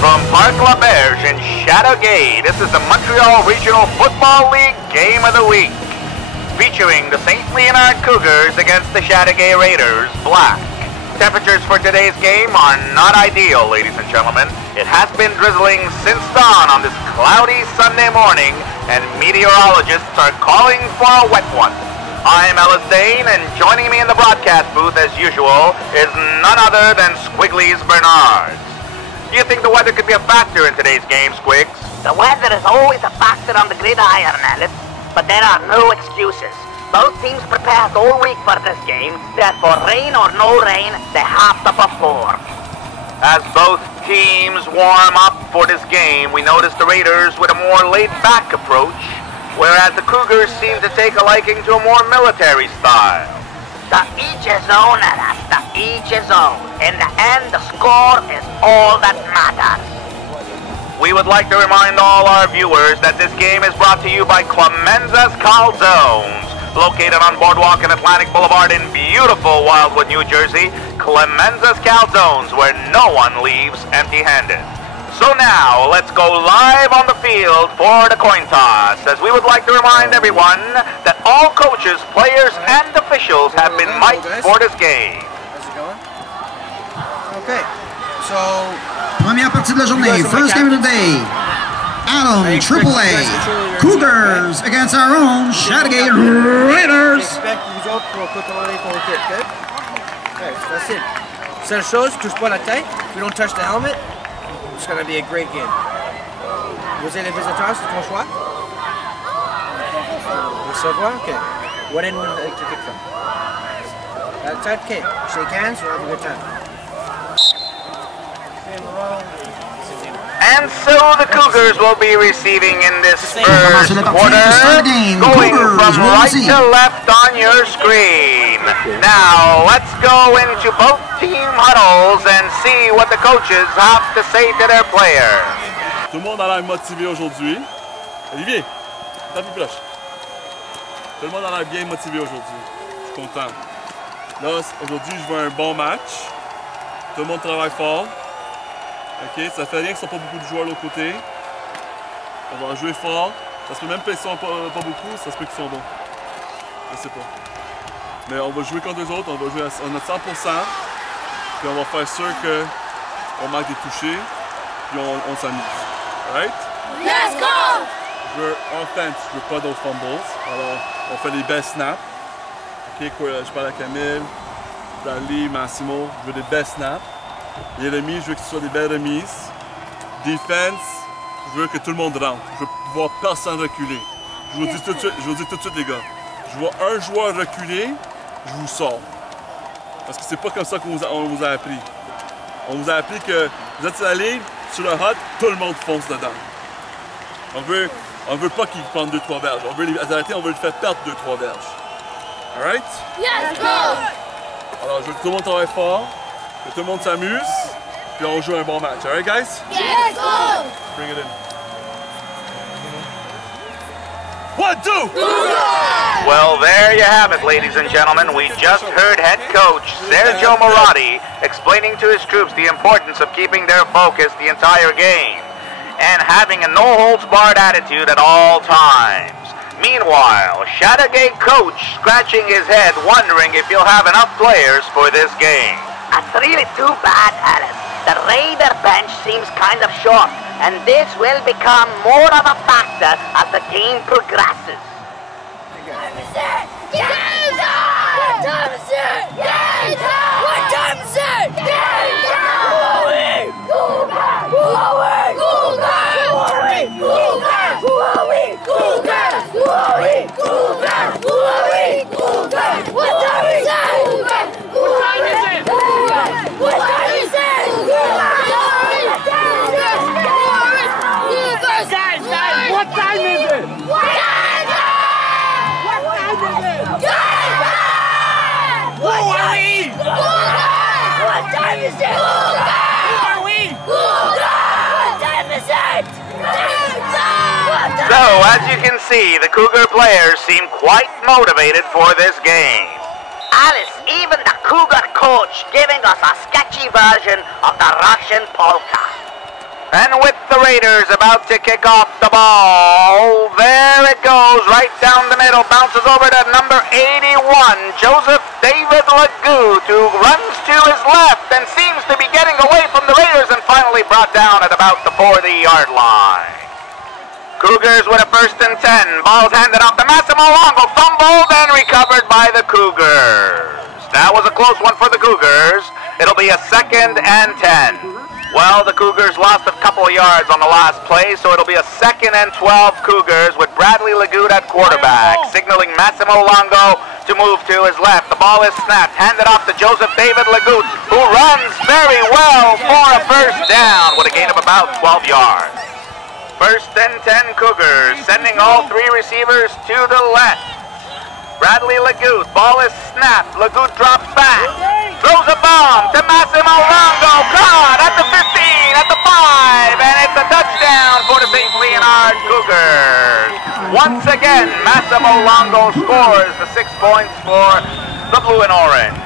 from Parc La Berge in Chateauguay, this is the Montreal Regional Football League Game of the Week, featuring the St. Leonard Cougars against the Chateauguay Raiders, Black. Temperatures for today's game are not ideal, ladies and gentlemen. It has been drizzling since dawn on this cloudy Sunday morning, and meteorologists are calling for a wet one. I'm Ellis Dane, and joining me in the broadcast booth, as usual, is none other than Squiggly's Bernard. Do you think the weather could be a factor in today's game, Squiggs? The weather is always a factor on the gridiron, Ellis, but there are no excuses. Both teams prepared all week for this game, therefore rain or no rain, they have to perform. As both teams warm up for this game, we notice the Raiders with a more laid-back approach, whereas the Cougars seem to take a liking to a more military style. To each his own, Ellis, to each his own. In the end, the score is all that matters. We would like to remind all our viewers that this game is brought to you by Clemenza's Calzones, located on Boardwalk and Atlantic Boulevard in beautiful Wildwood, New Jersey. Clemenza's Calzones, where no one leaves empty-handed. So now, let's go live on the field for the coin toss, as we would like to remind everyone that all coaches, players, and officials have been mic'd for this game. How's it going? Okay, so... Première partie de la journée, first game of the day. Adam, AAA, Cougars against our own Chateauguay Raiders. J'expecte vous autres pour contrôler ton kit, okay? Okay, c'est facile. Seule chose, touche pas la tête. If you don't touch the helmet, it's going to be a great game. Vous êtes les visiteurs, c'est ton choix? Vous savoir? Okay. What end would you like to kick from? That tête, okay. Shake hands, we'll have a good time. And so the Cougars will be receiving in this first quarter, going from right to left on your screen. Now, let's go into both team huddles and see what the coaches have to say to their players. Tout le monde a l'air motivé aujourd'hui. Olivier, t'as plus proche. Tout le monde a l'air bien motivé aujourd'hui. Je suis content. Là, aujourd'hui, je veux un bon match. Tout le monde travaille fort. Ok, ça fait rien qu'ils ne sont pas beaucoup de joueurs de l'autre côté. On va jouer fort. Ça se peut même qu'ils ne sont pas beaucoup, ça se peut qu'ils sont bons. Je sais pas. Mais on va jouer contre eux autres, on va jouer à notre 100%. Puis on va faire sûr qu'on marque des touchés. Puis on s'amuse. Alright? Let's go! Je veux offense, je veux pas d'autres fumbles. Alors, on fait les best snaps. Ok, je parle à Camille, Dali, Massimo. Je veux des best snaps. Les remises, je veux que ce soit des belles remises. Defense, je veux que tout le monde rentre. Je veux voir personne reculer. Je vous dis tout de suite, les gars. Je vois un joueur reculer, je vous sors. Parce que c'est pas comme ça qu'on vous a appris. On vous a appris que vous êtes sur la ligne, sur le hot, tout le monde fonce dedans. On veut pas qu'ils prennent 2-3 verges. On veut les arrêter, on veut les faire perdre 2-3 verges. Alright? Yes, go! Alors, je veux que tout le monde travaille fort. Que tout le monde s'amuse, puis on joue un bon match. Alright, guys? Yes, go! Bring it in. 1, 2! Well, there you have it, ladies and gentlemen. We just heard head coach Sergio Moratti explaining to his troops the importance of keeping their focus the entire game and having a no-holds-barred attitude at all times. Meanwhile, Chateauguay coach scratching his head, wondering if he'll have enough players for this game. That's really too bad, Alice. The Raider bench seems kind of short, and this will become more of a factor as the game progresses. What time is it? Game time! What time is it? Game time! What time is it? Game time! Who-are-we? Cougar! Who-are-we? Cougar! Who-are-we? Cougar! Who-are-we? Cougar! Who-are-we? Cougar! Who-are-we? Cougar! What time is it? Cougar! What time is it? What time is it? Guys, what time is it? What time is it? Who are we? What time is it? Who are we? What time is it? So, as you can see, the Cougar players seem quite motivated for this game. Alice, even the Cougar coach giving us a sketchy version of the Russian polka. And with the Raiders about to kick off the ball, there it goes, right down the middle, bounces over to number 81, Joseph David Lagout, who runs to his left and seems to be getting away from the Raiders and finally brought down at about the 40-yard line. Cougars with a 1st and 10, ball's handed off to Massimo Longo, fumbled and recovered by the Cougars. That was a close one for the Cougars. It'll be a 2nd and 10. Well, the Cougars lost a couple of yards on the last play, so it'll be a 2nd and 12 Cougars with Bradley Lagout at quarterback, signaling Massimo Longo to move to his left. The ball is snapped, handed off to Joseph David Lagout, who runs very well for a 1st down with a gain of about 12 yards. 1st and 10 Cougars, sending all 3 receivers to the left. Bradley Lagout, ball is snapped, Lagout drops back, throws a bomb to Massimo Longo, caught at the 15, at the 5, and it's a touchdown for the St. Leonard Cougars. Once again, Massimo Longo scores the 6 points for the Blue and Orange.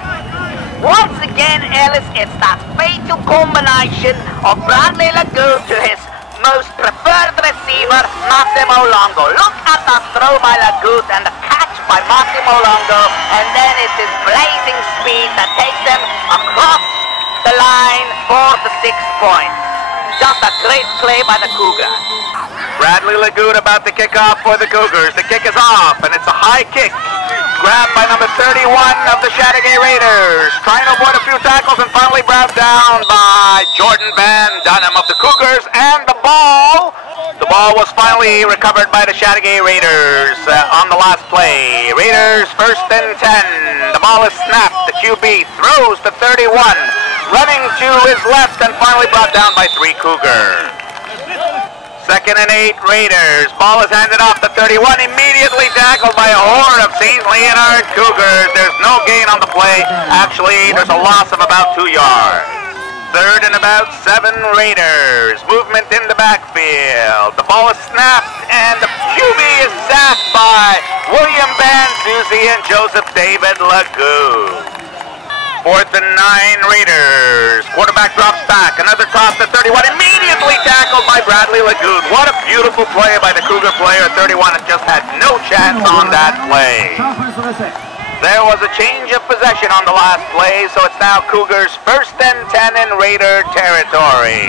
Once again, Ellis, it's that fatal combination of Bradley Lagout to his most preferred receiver, Massimo Longo. Look at that throw by Lagout and the catch by Massimo Longo, and then it's his blazing speed that takes him across the line for the 6 points. Just a great play by the Cougars. Bradley Lagout about to kick off for the Cougars. The kick is off, and it's a high kick. Grabbed by number 31 of the Chateauguay Raiders. Trying to avoid a few tackles and finally brought down by Jordan Van Dunham of the Cougars. And the ball was finally recovered by the Chateauguay Raiders on the last play. Raiders 1st and 10. The ball is snapped. The QB throws to 31. Running to his left and finally brought down by 3 Cougars. 2nd and 8 Raiders. Ball is handed off to 31. Immediately tackled by a horde of St. Leonard Cougars. There's no gain on the play. Actually, there's a loss of about 2 yards. 3rd and about 7 Raiders. Movement in the backfield. The ball is snapped and the QB is sacked by William Banzuzi and Joseph David Lagout. 4th and 9 Raiders. Quarterback drops back. Another toss to 31. Immediately tackled by Bradley Lagout. What a beautiful play by the Cougar player. 31 and just had no chance on that play. There was a change of possession on the last play, so it's now Cougars 1st and 10 in Raider territory.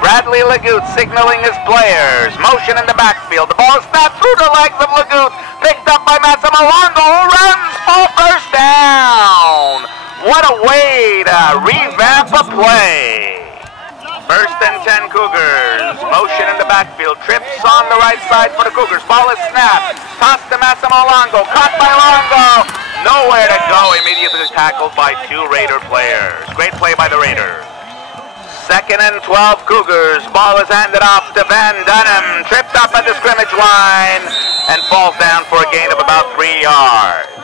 Bradley Lagout signaling his players. Motion in the backfield. The ball is snapped through the legs of Lagout. Picked up by Massimo Longo, who runs for 1st down. What a way to revamp a play. 1st and 10 Cougars. Motion in the backfield. Trips on the right side for the Cougars. Ball is snapped. Tossed to Massimo Longo. Caught by Longo. Nowhere to go. Immediately tackled by 2 Raider players. Great play by the Raiders. 2nd and 12 Cougars. Ball is handed off to Van Dunham. Tripped up at the scrimmage line and falls down for a gain of about 3 yards.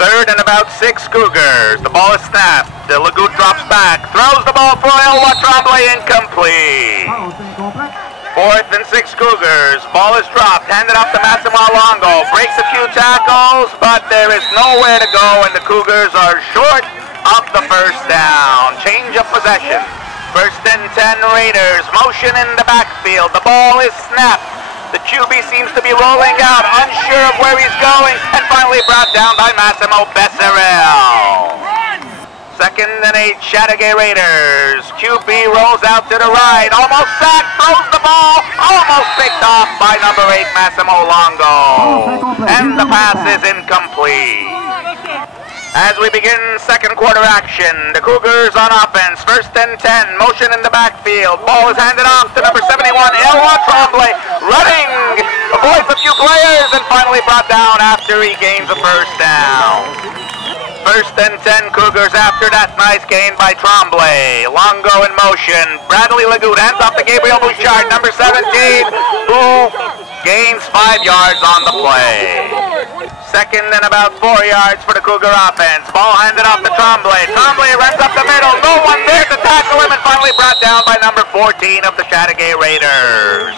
3rd and about 6 Cougars. The ball is snapped. The Lagout drops back. Throws the ball for Elwa Tremblay. Incomplete. 4th and 6 Cougars. Ball is dropped. Handed off to Massimo Longo. Breaks a few tackles, but there is nowhere to go, and the Cougars are short of the 1st down. Change of possession. 1st and 10 Raiders. Motion in the backfield. The ball is snapped. The QB seems to be rolling out, unsure of where he's going, and finally brought down by Massimo Besserell. 2nd and 8 Chateauguay Raiders. QB rolls out to the right, almost sacked, throws the ball, almost picked off by number 8 Massimo Longo. And the pass is incomplete. As we begin 2nd quarter action, the Cougars on offense, 1st and 10, motion in the backfield. Ball is handed off to number 71, Elwa Tremblay, running, avoids a few players, and finally brought down after he gains a 1st down. 1st and 10 Cougars after that nice gain by Tremblay. Longo in motion. Bradley Lagout hands off to Gabriel Bouchard, number 17, who gains 5 yards on the play. 2nd and about 4 yards for the Cougar offense. Ball handed off to Tremblay. Tremblay runs up the middle. No one there to tackle him, and finally brought down by number 14 of the Chateauguay Raiders.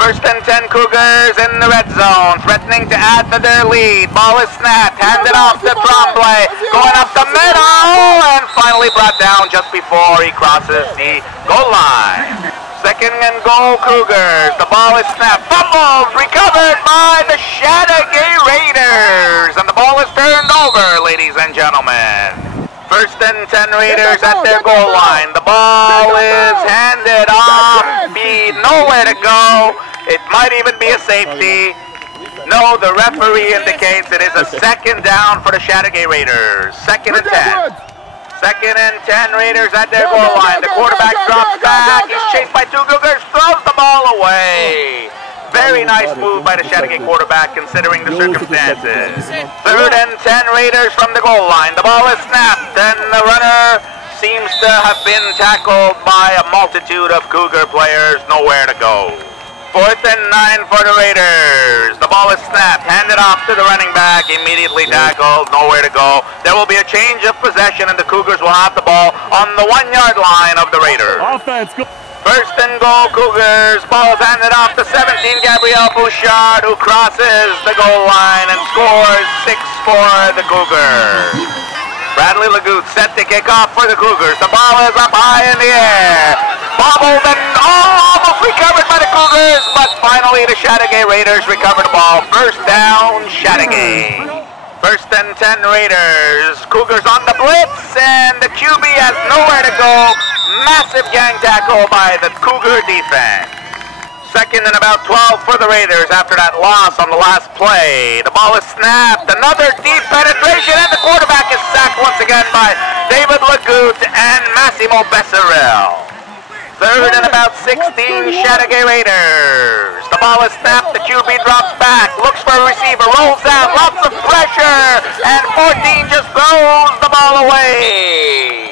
1st and 10 Cougars in the red zone, threatening to add to their lead. Ball is snapped, handed off to Tremblay, going up the middle, and finally brought down just before he crosses the goal line. Second and goal, Cougars. The ball is snapped. Fumbled, recovered by the Chateauguay Raiders. And the ball is turned over, ladies and gentlemen. First and 10 Raiders at their goal line. The ball is handed off. Be nowhere to go. It might even be a safety. No, the referee indicates it is a second down for the Chateauguay Raiders. Second and 10. Second and 10 Raiders at their goal line. The quarterback drops back. He's chased by two Cougars. Throws the ball away. Very nice move by the Chateauguay quarterback considering the circumstances. Third and 10 Raiders from the goal line. The ball is snapped and the runner seems to have been tackled by a multitude of Cougar players. Nowhere to go. Fourth and 9 for the Raiders. The ball is snapped, handed off to the running back, immediately tackled, nowhere to go. There will be a change of possession and the Cougars will have the ball on the 1-yard line of the Raiders. Offense, go. First and goal, Cougars. Ball is handed off to 17, Gabriel Bouchard, who crosses the goal line and scores 6 for the Cougars. Bradley Lagout set to kick off for the Cougars. The ball is up high in the air. Bobbled and almost recovered by the Cougars, but finally the Chateauguay Raiders recover the ball. First down, Chateauguay. First and 10 Raiders. Cougars on the blitz, and the QB has nowhere to go. Massive gang tackle by the Cougar defense. Second and about 12 for the Raiders after that loss on the last play. The ball is snapped. Another deep penetration, and the quarterback is sacked once again by David Lagout and Massimo Besserell. Third and about 16, Chateauguay Raiders. The ball is snapped, the QB drops back, looks for a receiver, rolls out, lots of pressure, and 14 just throws the ball away.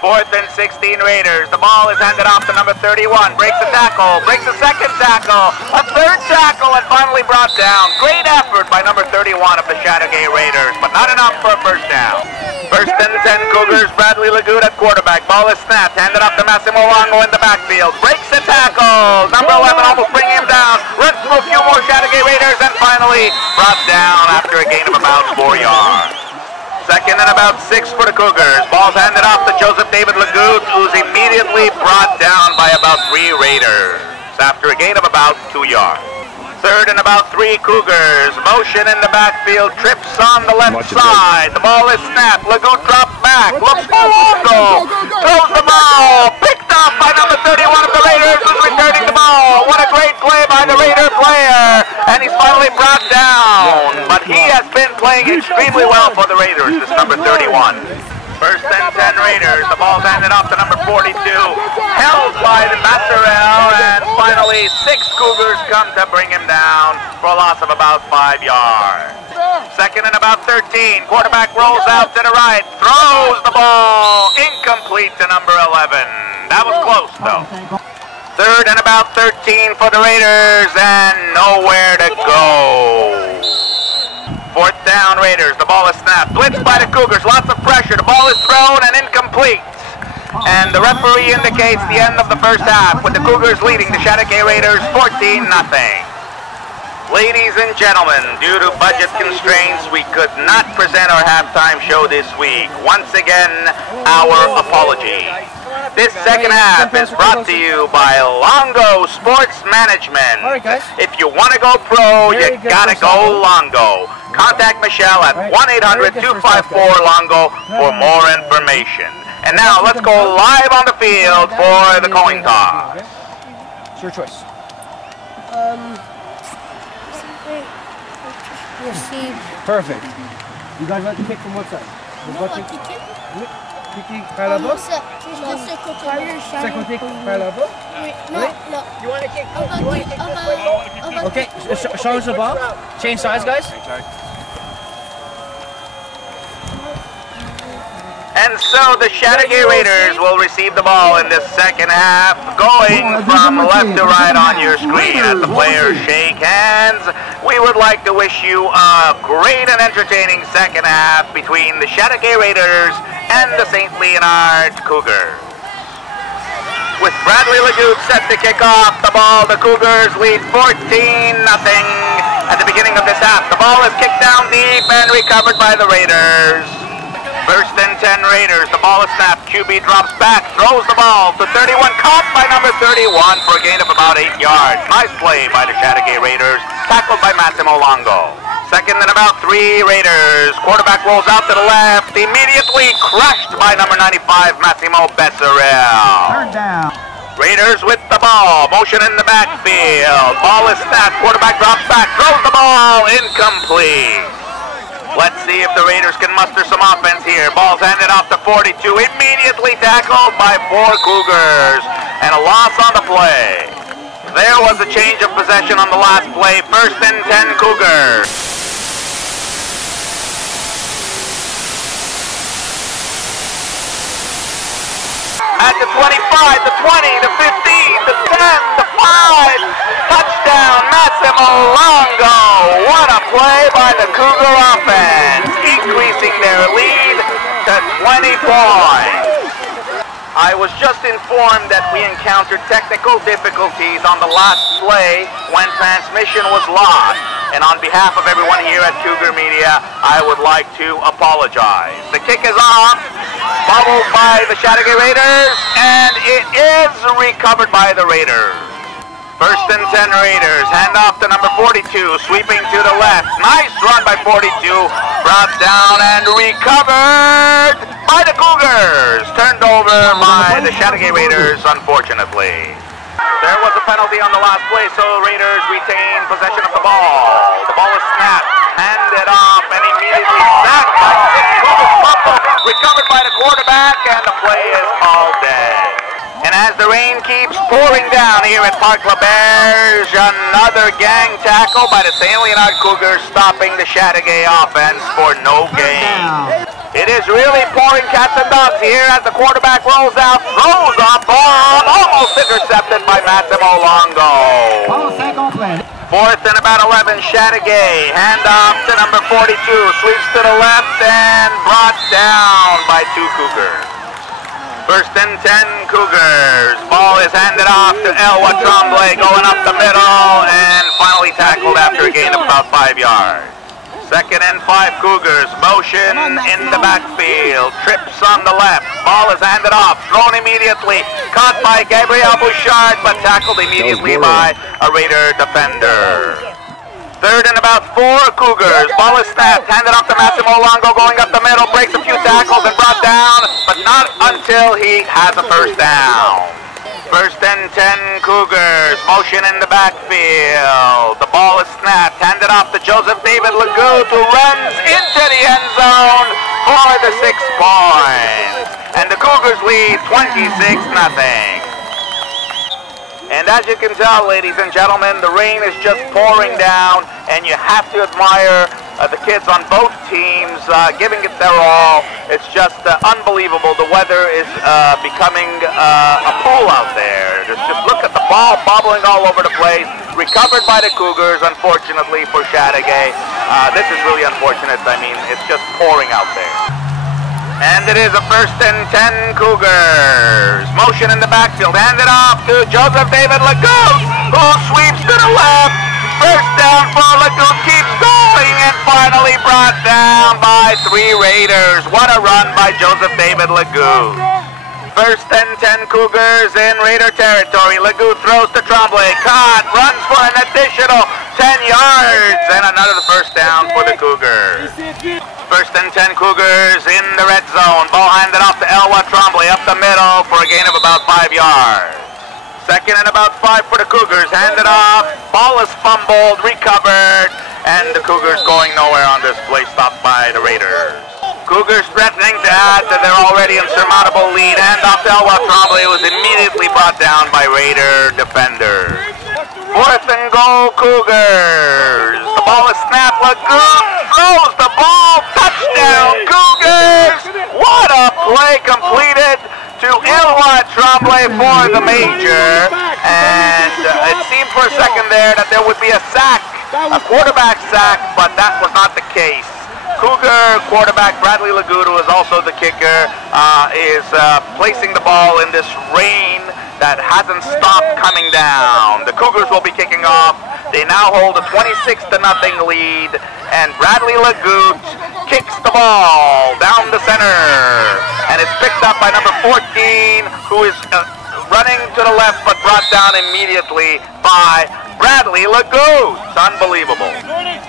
Fourth and 16 Raiders. The ball is handed off to number 31. Breaks a tackle, breaks a second tackle, a third tackle, and finally brought down. Great effort by number 31 of the Chateauguay Raiders, but not enough for a first down. First and 10 Cougars, Bradley Lagout at quarterback. Ball is snapped, handed off to Massimo Longo in the backfield. Breaks a tackle. Number 11 almost bringing him down. Runs through a few more Chateauguay Raiders, and finally brought down after a gain of about 4 yards. Second and about 6 for the Cougars. Ball's handed off to Joseph David Lagout, who's immediately brought down by about 3 Raiders after a gain of about 2 yards. Third and about 3 Cougars. Motion in the backfield, trips on the left side. The ball is snapped. Lagout drops back, looks for Longo, throws the ball, picked off by number 31 of the Raiders, who's returning the ball. What a great play by the Raider player, and he's finally brought down. But he has been playing extremely well for the Raiders, this number 31. First and 10 Raiders. The ball's handed off to number 42. Held by the Besserell, and finally 6 Cougars come to bring him down for a loss of about 5 yards. Second and about 13. Quarterback rolls out to the right, throws the ball incomplete to number 11. That was close though. Third and about 13 for the Raiders, and nowhere to go. Fourth down Raiders. The ball is snapped. Blitzed by the Cougars. Lots of pressure. The ball is thrown and incomplete. And the referee indicates the end of the first half with the Cougars leading the Chateauguay Raiders 14-0. Ladies and gentlemen, due to budget constraints, we could not present our halftime show this week. Once again, our apology. This second half is brought to you by Longo Sports Management. If you want to go pro, you gotta go Longo. Contact Michelle at 1-800-254-LONGO for more information. And now let's go live on the field for the coin toss. It's your choice. Receive. Perfect. You guys like to kick from what side? Non, on kick. Kicker par là-bas? C'est côté par là-bas? Oui. Non, là. You want to kick? On va Okay, change the ball. Change sides, guys. And so the Chateauguay Raiders will receive the ball in this second half, going from left to right on your screen as the players shake hands. We would like to wish you a great and entertaining second half between the Chateauguay Raiders and the St. Leonard Cougars. With Bradley Lagout set to kick off the ball, the Cougars lead 14-0 at the beginning of this half. The ball is kicked down deep and recovered by the Raiders. First and 10 Raiders. The ball is snapped. QB drops back, throws the ball to 31, caught by number 31 for a gain of about 8 yards. Nice play by the Chateauguay Raiders, tackled by Massimo Longo. Second and about 3 Raiders. Quarterback rolls out to the left, immediately crushed by number 95, Massimo Besserell. Third down. Raiders with the ball, motion in the backfield. Ball is snapped, quarterback drops back, throws the ball, incomplete. Let's see if the Raiders can muster some offense here. Ball's handed off to 42, immediately tackled by 4 Cougars, and a loss on the play. There was a change of possession on the last play. First and 10 Cougars. At the 25, the 20, the 15, the 10, the 5. Touchdown, Massimo Longo. What a play by the Cougar offense, increasing their lead to 20 points. I was just informed that we encountered technical difficulties on the last play when transmission was lost. And on behalf of everyone here at Cougar Media, I would like to apologize. The kick is off, bobbled by the Chateauguay Raiders, and it is recovered by the Raiders. First and 10 Raiders, hand off to number 42, sweeping to the left. Nice run by 42, brought down and recovered by the Cougars. Turned over by the Chateauguay Raiders, unfortunately. There was a penalty on the last play, so Raiders retain possession of the ball. The ball is snapped, handed off, and immediately sacked by 6 Cougars. Fumble, recovered by the quarterback, and the play is called dead. And as the rain keeps pouring down here at Parc Laberge, another gang tackle by the St. Leonard Cougars, stopping the Chateauguay offense for no gain. It is really pouring cats and dogs here as the quarterback rolls out, throws a bomb, almost intercepted by Massimo Longo. Fourth and about 11, Chateauguay, hand off to number 42, sweeps to the left and brought down by 2 Cougars. First and 10 Cougars. Ball is handed off to Elwa Tremblay, going up the middle and finally tackled after a gain of about 5 yards. Second and 5 Cougars. Motion in the backfield. Trips on the left. Ball is handed off. Thrown immediately. Caught by Gabriel Bouchard, but tackled immediately by a Raider defender. Third and about 4 Cougars. Ball is snapped, handed off to Massimo Longo, going up the middle, breaks a few tackles and brought down, but not until he has a first down. First and 10 Cougars. Motion in the backfield. The ball is snapped, handed off to Joseph David Lagout, who runs into the end zone for the 6 points. And the Cougars lead 26-0. And as you can tell, ladies and gentlemen, the rain is just pouring down, and you have to admire the kids on both teams giving it their all. It's just unbelievable. The weather is becoming a pool out there. Just look at the ball bobbling all over the place. Recovered by the Cougars, unfortunately for Chateauguay. This is really unfortunate. I mean, it's just pouring out there. And it is a first and 10 Cougars. Motion in the backfield, handed off to Joseph David Lagout, who sweeps to the left. First down for Lagout, keeps going, and finally brought down by 3 Raiders. What a run by Joseph David Lagout. First and 10 Cougars in Raider territory. Lagout throws to Tremblay, caught, runs for an additional 10 yards, and another first down for the Cougars. First and 10 Cougars in the red zone. Ball handed off to Elwa Tremblay up the middle for a gain of about 5 yards. Second and about 5 for the Cougars. Handed off. Ball is fumbled, recovered, and the Cougars going nowhere on this play, stopped by the Raiders. Cougars threatening to add to their already insurmountable lead. Hand off to Elwa Tremblay, was immediately brought down by Raider defenders. Fourth and goal, Cougars. The ball is snapped. Lagout throws the ball. Touchdown, Cougars. What a play completed to Elwa Tremblay for the major. And it seemed for a second there that there would be a sack, a quarterback sack, but that was not the case. Cougar quarterback Bradley Lagout, who is also the kicker, is placing the ball in this rain that hasn't stopped coming down. The Cougars will be kicking off. They now hold a 26-0 lead, and Bradley Lagout kicks the ball down the center It's picked up by number 14, who is running to the left but brought down immediately by Bradley Lagoo. It's unbelievable.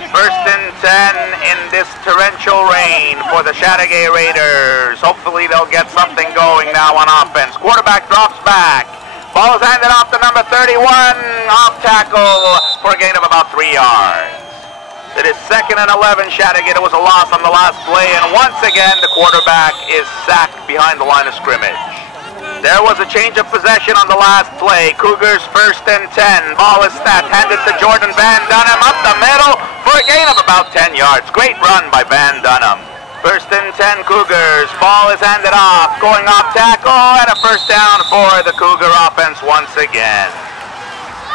First and 10 in this torrential rain for the Chateauguay Raiders. Hopefully they'll get something going now on offense. Quarterback drops back. Ball is handed off to number 31. Off tackle for a gain of about 3 yards. It is 2nd and 11. Chateauguay. It was a loss on the last play, and once again the quarterback is sacked behind the line of scrimmage. There was a change of possession on the last play. Cougars 1st and 10. Ball is snapped, handed to Jordan Van Dunham up the middle for a gain of about 10 yards. Great run by Van Dunham. 1st and 10 Cougars. Ball is handed off, going off tackle, and a first down for the Cougar offense once again.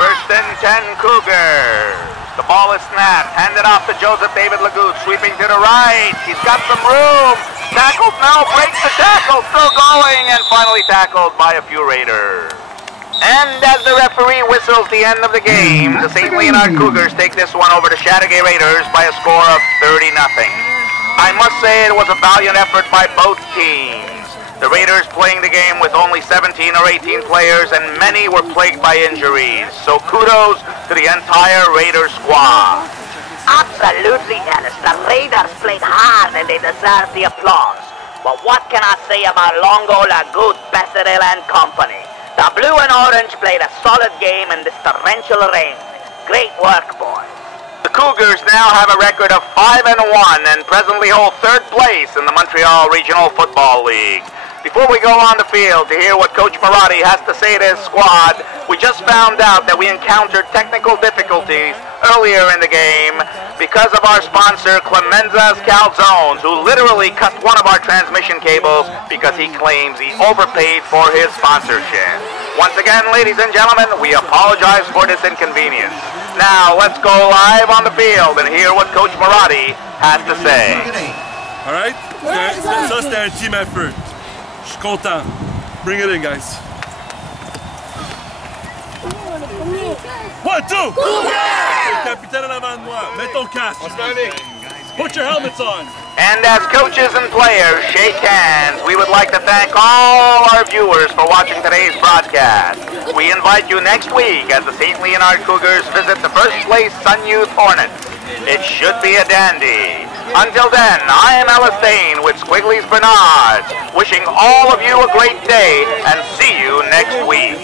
1st and 10 Cougars. The ball is snapped, handed off to Joseph David Lagoo, sweeping to the right. He's got some room. Tackled, no, breaks the tackle, still going, and finally tackled by a few Raiders. And as the referee whistles the end of the game, the St. Leonard Cougars take this one over to Chateauguay Raiders by a score of 30-0. I must say it was a valiant effort by both teams. The Raiders playing the game with only 17 or 18 players, and many were plagued by injuries. So kudos to the entire Raiders squad. Absolutely, Ellis. The Raiders played hard and they deserve the applause. But what can I say about Longo, Lagoo, Besseril and company? The blue and orange played a solid game in this torrential rain. Great work, boys. The Cougars now have a record of 5-1 and presently hold 3rd place in the Montreal Regional Football League. Before we go on the field to hear what Coach Marotti has to say to his squad, we just found out that we encountered technical difficulties earlier in the game because of our sponsor Clemenza's Calzones, who literally cut one of our transmission cables because he claims he overpaid for his sponsorship. Once again, ladies and gentlemen, we apologize for this inconvenience. Now let's go live on the field and hear what Coach Marotti has to say. All right? Ça, c'était un team effort. Je suis content. Bring it in, guys. 1, 2! Capitaine en avant de moi. Mets ton casque. Put your helmets on. And as coaches and players shake hands, we would like to thank all our viewers for watching today's broadcast. We invite you next week as the St. Leonard Cougars visit the first place Sun Youth Hornets. It should be a dandy. Until then, I am Ellis Dane with Squiggly's Bernards, wishing all of you a great day and see you next week.